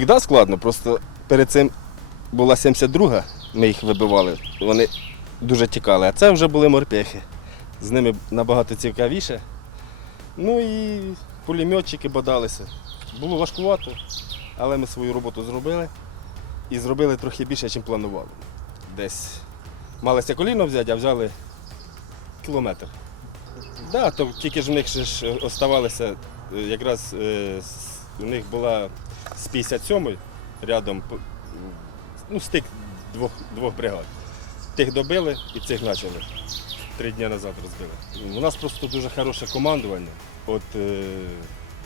завжди складно, просто перед цим була 72-га, ми їх вибивали, вони дуже тікали, а це вже були морпехи. З ними набагато цікавіше. Ну і пулеметчики бодалися. Було важкувато, але ми свою роботу зробили і зробили трохи більше, ніж планували. Десь малися коліно взяти, а взяли кілометр. Да, то тільки ж в них ще ж оставалися, е, якраз е, у них була з 57-ї рядом ну, стик двох, двох бригад. Тих добили і цих почали. Три дні назад розбили. У нас просто дуже хороше командування від е,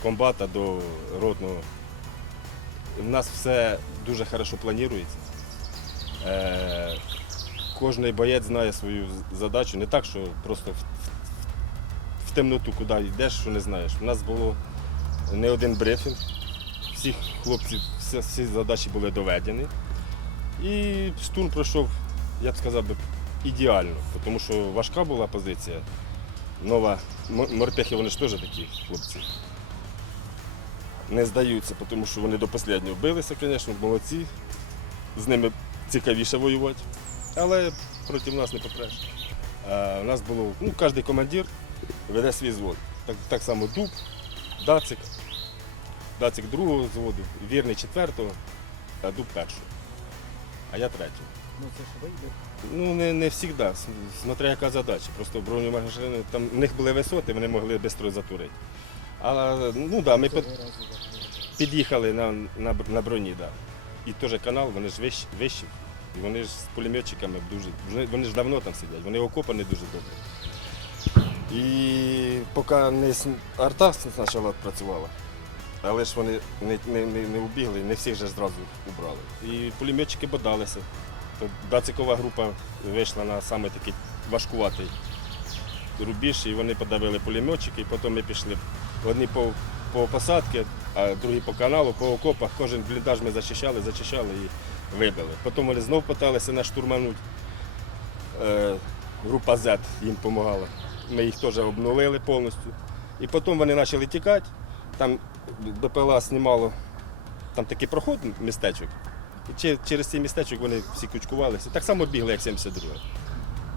комбата до ротного. У нас все дуже хорошо планується. Е, кожний боєць знає свою задачу. Не так, що просто в, в темноту куди йдеш, що не знаєш. У нас було не один брифінг. Всіх хлопців, всі, задачі були доведені. І штурм пройшов, я б сказав, би, ідеально, тому що важка була позиція. Нова морпехи, вони ж теж такі хлопці. Не здаються, тому що вони до останнього билися, звісно, молодці. З ними цікавіше воювати. Але проти нас не попреш. У нас було, ну, кожен командир веде свій звод. Так, так само Дуб, Дацик, Дацик другого зводу, вірний четвертого, а Дуб першого. А я третій. Ну це ж вийде. Ну, не, не завжди, смотря яка задача. Просто броню машини, там в них були висоти, вони могли швидко затурити. А ну да, ми під- під'їхали на, на, на броні, да. І теж канал, вони ж вищі, вищі. І вони ж з пулеметчиками дуже. Вони, вони ж давно там сидять, вони окопані дуже добре. І поки не арта спочатку працювала, але ж вони не, не, не, не убігли, не всіх же ж зразу убрали. І пулеметчики бодалися. Дацикова група вийшла на саме такий важкуватий рубіж, і вони подавили пулеметчики, і потім ми пішли. Одні по, по посадці, а другі по каналу, по окопах. Кожен бліндаж ми зачищали, зачищали і вибили. Потім вони знов питалися нас штурмануть. Е, група Z їм допомагала. Ми їх теж обнулили повністю. І потім вони почали тікати. Там БПЛА знімало там такий проход містечок. І через цей містечок вони всі кучкувалися. Так само бігли, як 72.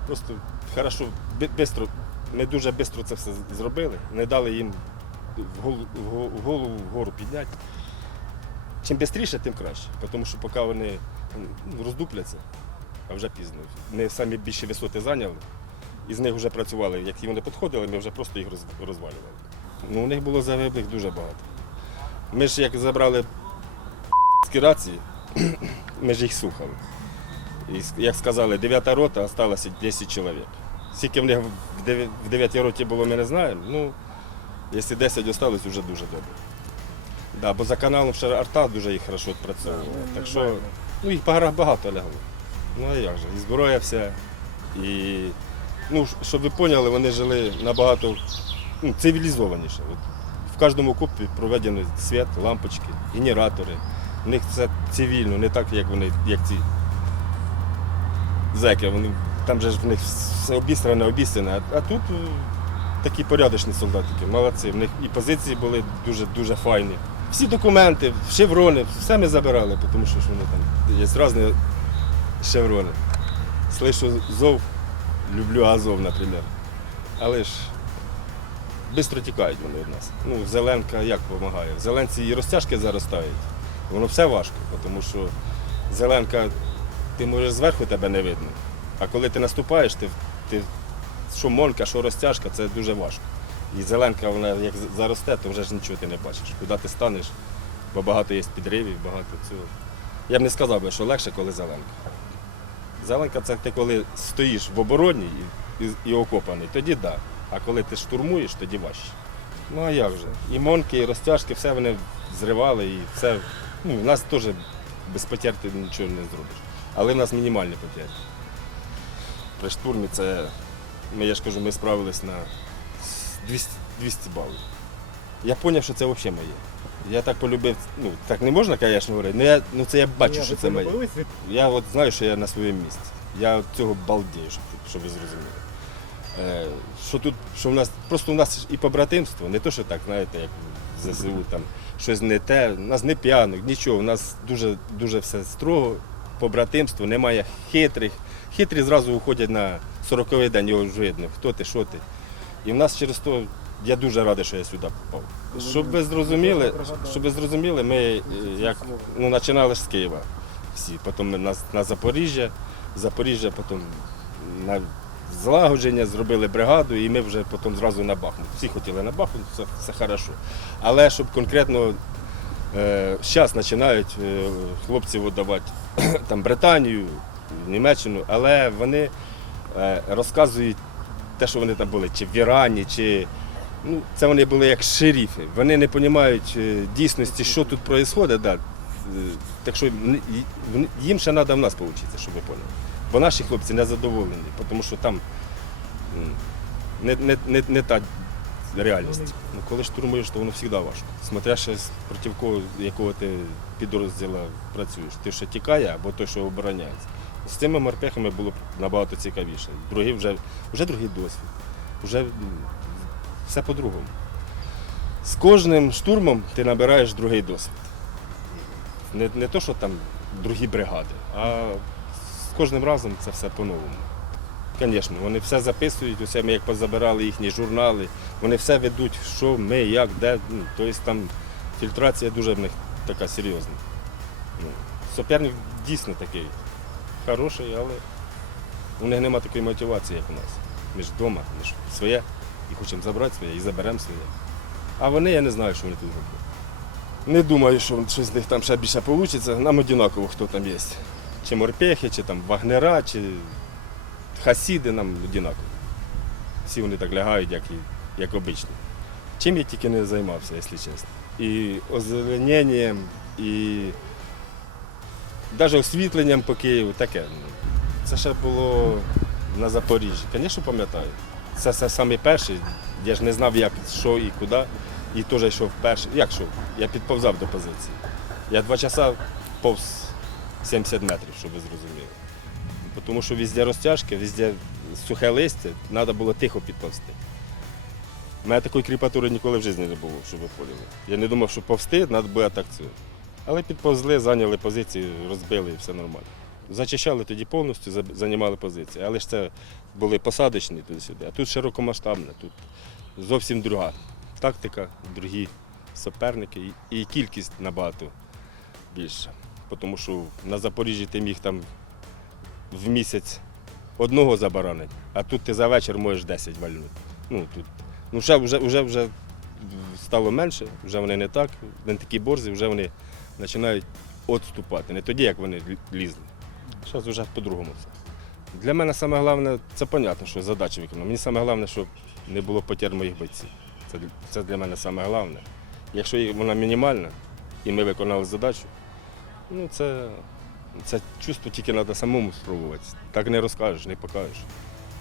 Просто хорошо, бистро, ми дуже швидко це все зробили, не дали їм голову, вгору підняти. Чим швидше, тим краще. Тому що поки вони ну, роздупляться, а вже пізно. Ми самі більші висоти зайняли, і з них вже працювали. Як вони підходили, ми вже просто їх розвалювали. Ну, у них було загиблих дуже багато. Ми ж як забрали рації, ми ж їх слухали. І як сказали, 9 рота залишилося 10 чоловік. Скільки в них в дев'я- в 9 роті було, ми не знаємо. Ну, якщо 10 залишилось, вже дуже добре. Да, бо за каналом ще арта дуже їх хорошо відпрацьовувала. Ну, Так що ну, їх багато, багато лягло. Ну а як же? І зброя вся. І ну, щоб ви поняли, вони жили набагато ну, цивілізованіше. В кожному купі проведено світ, лампочки, генератори. У них це цивільно, не так, як вони, як ці зеки. Вони, там же ж в них все обістране, обістране. А, а тут е, такі порядочні солдатики, молодці. В них і позиції були дуже дуже файні. Всі документи, шеврони, все ми забирали, тому що ж вони там є різні шеврони. Слышу зов, люблю Азов, наприклад. Але ж швидко тікають вони від нас. Ну, зеленка як допомагає? Зеленці і розтяжки заростають. Воно все важко, тому що зеленка, ти можеш зверху тебе не видно. А коли ти наступаєш, ти, ти що монка, що розтяжка, це дуже важко. І зеленка, вона як заросте, то вже ж нічого ти не бачиш. Куди ти станеш, бо багато є підривів, багато цього. Я б не сказав би, що легше, коли зеленка. Зеленка це ти коли стоїш в обороні і, і, і окопаний, тоді так. Да. А коли ти штурмуєш, тоді важче. Ну а як же? І монки, і розтяжки, все вони зривали, і все. Ну, у нас теж без потерь ти нічого не зробиш. Але в нас мінімальні потері. При штурмі це, ми, я ж кажу, ми справились на 200, 200 балів. Я зрозумів, що це взагалі моє. Я так полюбив, ну так не можна, звісно, говорити, але я, ну, це я бачу, Ні, що це моє. Я от знаю, що я на своєму місці. Я цього балдію, щоб, щоб ви зрозуміли. Е, що тут, що в нас, просто у нас і побратимство, не то, що так, знаєте, як ЗСУ, там щось не те, у нас не п'янок, нічого. У нас дуже, дуже все строго, побратимство, немає хитрих. Хитрі зразу уходять на 40-й день, його вже видно, хто ти, що ти. І в нас через то я дуже радий, що я сюди попав. Щоб ви зрозуміли, щоб ви зрозуміли, ми е, як ну, починали з Києва всі, потім ми на, на Запоріжжя, Запоріжжя, потім на злагодження, зробили бригаду, і ми вже потім зразу на Бахмут. Всі хотіли на Бахмут, все, все хорошо. Але щоб конкретно зараз починають е, хлопці видавати там Британію, Німеччину, але вони е, розказують те, що вони там були, чи в Ірані, чи ну, це вони були як шерифи. Вони не розуміють е, дійсності, що тут відбувається. Да. Е, Так що їм ще треба в нас повчитися, щоб ви поняли. Бо наші хлопці не задоволені, тому що там не, не, не, не та реальність. Ну, коли штурмуєш, то воно завжди важко. Смотря ще проти кого, якого ти підрозділу працюєш. Ти що тікає або той, що обороняється. З цими морпехами було б набагато цікавіше. Другий вже, вже другий досвід. Вже все по-другому. З кожним штурмом ти набираєш другий досвід. Не, не то, що там другі бригади, а кожним разом це все по-новому. Звісно, вони все записують, усе ми як позабирали їхні журнали, вони все ведуть, що ми, як, де. Ну, тобто там фільтрація дуже в них така серйозна. Ну, суперник дійсно такий хороший, але у них немає такої мотивації, як у нас. Ми ж вдома, ми ж своє і хочемо забрати своє, і заберемо своє. А вони, я не знаю, що вони тут роблять. Не думаю, що щось з них там ще більше вийде. Нам однаково, хто там є. Чи морпехи, чи там вагнера, чи хасіди нам однаково. Всі вони так лягають, як, і, як обично. Чим я тільки не займався, якщо чесно. І озелененням, і навіть освітленням по Києву, таке. ну. Це ще було на Запоріжжі. Звісно, пам'ятаю. Це, це саме перший. Я ж не знав, як, що і куди. І теж йшов перший. Як йшов? Я підповзав до позиції. Я два часа повз 70 метрів, щоб ви зрозуміли. Тому що везде розтяжки, везде сухе листя, треба було тихо підповзти. У мене такої кріпатури ніколи в житті не було, щоб ви поняли. Я не думав, що повзти, треба буде так це. Але підповзли, зайняли позиції, розбили і все нормально. Зачищали тоді повністю, займали позиції. Але ж це були посадочні туди-сюди. А тут широкомасштабне, тут зовсім друга тактика, другі суперники і кількість набагато більша. Тому що на Запоріжжі ти міг там в місяць одного забаранити, а тут ти за вечір можеш 10 вальнути. Ну, тут, ну вже, вже, вже, вже стало менше, вже вони не так, не такі борзі, вже вони починають відступати. Не тоді, як вони лізли. Зараз вже по-другому все. Для мене саме головне, це зрозуміло, що задача виконана. Мені саме головне, щоб не було потерь моїх бойців. Це, це для мене саме головне. Якщо вона мінімальна, і ми виконали задачу, ну це, це чувство тільки треба самому спробувати. Так не розкажеш, не покажеш.